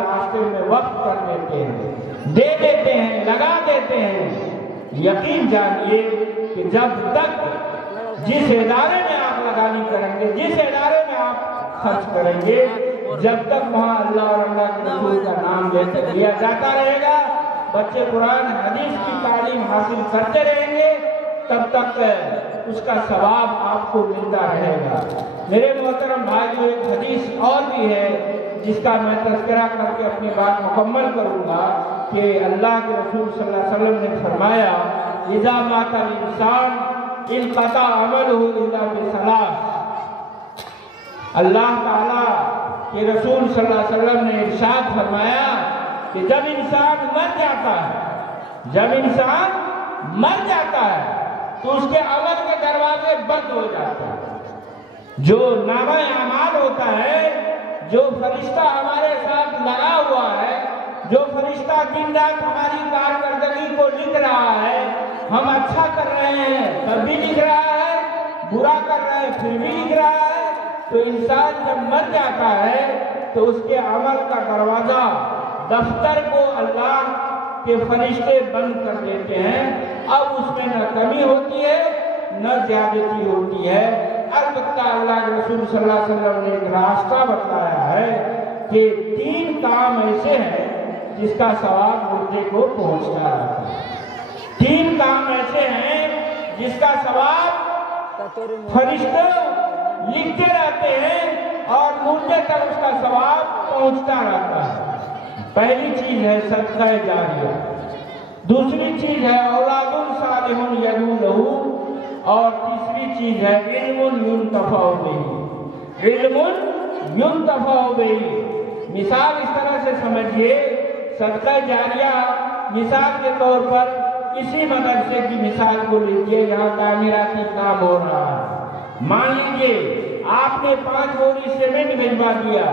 راستے میں وقف کر دیتے ہیں، دے دیتے ہیں، لگا دیتے ہیں، یقین جانیے کہ جب تک جس ادارے میں آپ لگانی کریں گے، جس ادارے میں آپ خرچ کریں گے، جب تک وہاں اللہ اور اللہ کے رسول کا نام لیا جاتا رہے گا، بچے قرآن حدیث کی تعلیم حاصل کرتے رہیں گے، تب تک اس کا ثواب آپ کو ملتا رہے گا۔ میرے محترم بھائیو، ایک حدیث اور بھی ہے جس کا میں تذکرہ کر کے اپنی بات مکمل کروں گا کہ اللہ کے رسول صلی اللہ علیہ وسلم نے فرمایا اذا مات الانسان انقطع عمله الا بثلاث۔ اللہ تعالیٰ کے رسول صلی اللہ علیہ وسلم نے ارشاد فرمایا کہ جب انسان مر جاتا ہے، جب انسان مر جاتا ہے تو اس کے عمل کے دروازے بند ہو جاتے ہیں۔ جو نامہ اعمال ہوتا ہے، جو فرشتہ ہمارے ساتھ لگا ہوا ہے، جو فرشتہ دن رات ہماری کارکردگی کو لکھ رہا ہے، ہم اچھا کر رہے ہیں تب بھی لکھ رہا ہے، برا کر رہے ہیں پھر بھی لکھ رہا ہے، تو انسان جب مر جاتا ہے تو اس کے عمل کا دروازہ، دفتر کو اللہ کے فرشتے بند کر دیتے ہیں۔ اب اس میں نہ کمی ہوتی ہے نہ زیادتی ہوتی ہے۔ البتہ اللہ کے رسول صلی اللہ علیہ وسلم نے ایک راستہ بتایا ہے کہ 3 کام ایسے ہیں جس کا ثواب مردے کو پہنچتا رہتا ہے۔ 3 کام ایسے ہیں جس کا ثواب فرشتے لکھتے رہتے ہیں اور مردے تک اس کا ثواب پہنچتا رہتا ہے۔ پہلی چیز ہے صدقہ جاریہ، دوسری چیز ہے اولاد صالح یدعو لہ، اور تیسری چیز ہے علم ینتفع بہ، علم ینتفع بہ۔ مثال اس طرح سے سمجھیے، صدقہ جاریہ مثال کے طور پر کسی مدرسے کی مثال کو لیجیے، یہاں تعمیراتی کام ہو رہا ہے۔ مان لیجیے آپ نے 5 بوری سیمنٹ بھجوا دیا،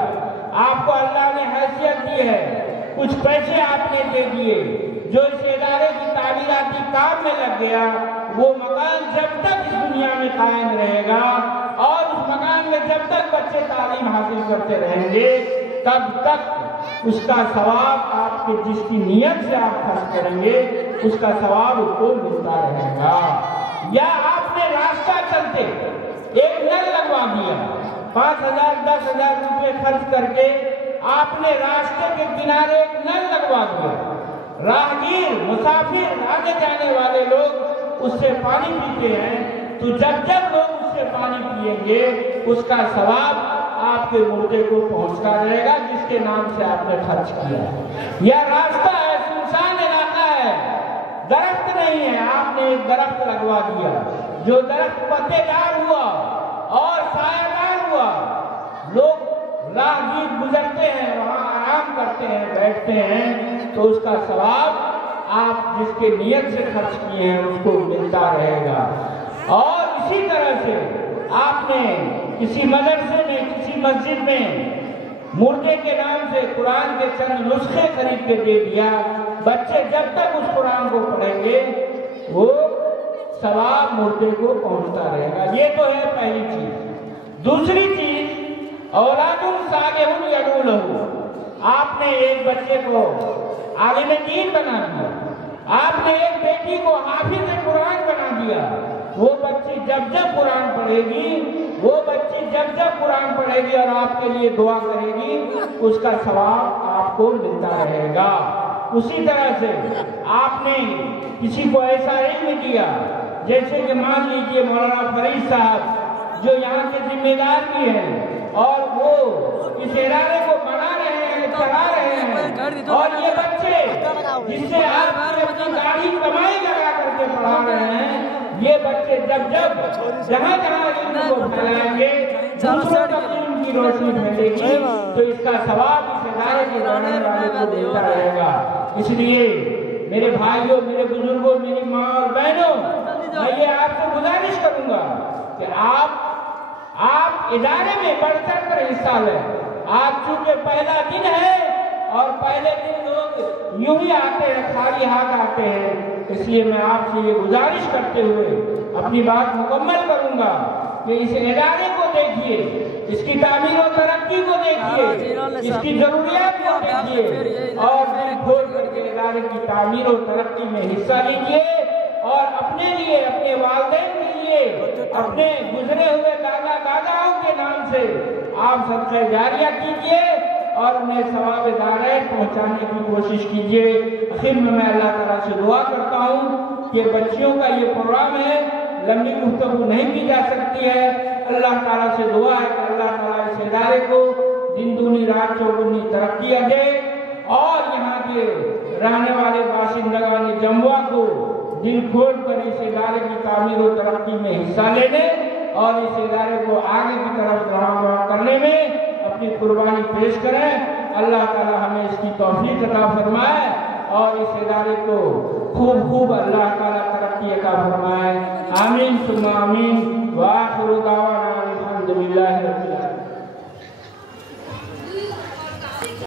آپ کو اللہ نے حیثیت دی ہے، کچھ پیسے آپ نے دے دیے، جو اس ادارے کی تعمیراتی کام میں لگ گیا، وہ مکان جب تک اس دنیا میں قائم رہے گا اور اس مکان میں جب تک بچے تعلیم حاصل کرتے رہیں گے، تب تک اس کا ثواب آپ کے جس کی نیت سے آپ خرچ کریں گے اس کا ثواب اس کو ملتا رہے گا۔ یا آپ نے راستہ چلتے ایک نل لگوا دیا، 5,000 10,000 روپے خرچ کر کے آپ نے راستے کے کنارے ایک نل لگوا دیا، راہگیر مسافر آنے جانے والے لوگ اس سے پانی پیتے ہیں، تو جب جب لوگ اس سے پانی پیئیں گے اس کا ثواب آپ کے مردے کو پہنچتا رہے گا جس کے نام سے آپ نے خرچ کیا ہے۔ یا راستہ ہے، سنسان علاقہ ہے، درخت نہیں ہے، آپ نے ایک درخت لگوا دیا، جو درخت پتے دار ہوا اور سایہ دار ہوا، لوگ راہگیر گزرتے ہیں، وہاں آرام کرتے ہیں، بیٹھتے ہیں، تو اس کا ثواب آپ جس کے نیت سے خرچ کیے ہیں اس کو ملتا رہے گا۔ اور اسی طرح سے آپ نے کسی مدرسے میں، کسی مسجد میں مردے کے نام سے قرآن کے چند نسخے خرید کے دے دیا، بچے جب تک اس قرآن کو پڑھیں گے وہ ثواب مردے کو پہنچتا رہے گا۔ یہ تو ہے پہلی چیز۔ دوسری چیز اولاد صالح یدعو لہ، آپ نے ایک بچے کو عالم دین بنا دیا، آپ نے ایک بیٹی کو حافظ قرآن بنا دیا، وہ بچی جب جب قرآن پڑھے گی، وہ بچی جب جب قرآن پڑھے گی اور آپ کے لیے دعا کرے گی، اس کا ثواب آپ کو ملتا رہے گا۔ اسی طرح سے آپ نے کسی کو ایسا علم دیا، جیسے کہ مان لیجئے مولانا فرید صاحب جو یہاں کے ذمہ دار بھی ہیں اور وہ اس ادارے کو بنا رہے ہیں، چلا رہے ہیں، اور یہ بچے جس سے آپ اپنی گاڑی کمائی لگا کر کے پڑھا رہے ہیں، یہ بچے جب جب جہاں جہاں علم کو پھیلائیں گے، دوسروں تک علم کی روشنی پھیلے گی، تو اس کا ثواب اس ادارے کے بنانے والے کو ملتا رہے گا۔ اس لیے میرے بھائیوں، میرے بزرگوں، میری ماں اور بہنوں، میں یہ آپ سے گزارش کروں گا کہ آپ ادارے میں بڑھ چڑھ کر حصہ لیں۔ آج چونکہ پہلا دن ہے اور پہلے دن لوگ یوں ہی آتے ہیں، خالی ہاتھ آتے ہیں، اس لیے میں آپ سے یہ گزارش کرتے ہوئے اپنی بات مکمل کروں گا کہ اس ادارے کو دیکھیے اس کی تعمیر و ترقی کو دیکھیے، اس کی ضروریات کو دیکھیے اور دل کھول کر کے ادارے کی تعمیر و ترقی میں حصہ لیجیے اور اپنے لیے، اپنے والدین کے لیے، اپنے گزرے ہوئے دادا داداؤں کے نام سے آپ صدقہ جاریہ کیجیے اور انہیں ثواب دارین پہنچانے کی کوشش کیجیے۔ آخر میں اللہ تعالیٰ سے دعا کرتا ہوں کہ بچیوں کا یہ پروگرام ہے، لمبی گفتگو نہیں کی جا سکتی ہے، اللہ تعالیٰ سے دعا ہے کہ اللہ تعالیٰ اس ادارے کو دن دونی رات چوگنی ترقی دے اور یہاں کے رہنے والے باشندگان جموا کو دل کھول کر اس ادارے کی تعمیر و ترقی میں حصہ لینے اور اس ادارے کو آگے کی طرف رہنما کرنے میں اپنی قربانی پیش کریں۔ اللہ تعالیٰ ہمیں اس کی توفیق عطا فرمائے اور اس ادارے کو خوب اللہ تعالیٰ ترقی عطا فرمائے۔ آمین ثم آمین۔ وآخر دعوانا الحمدللہ رب العالمین۔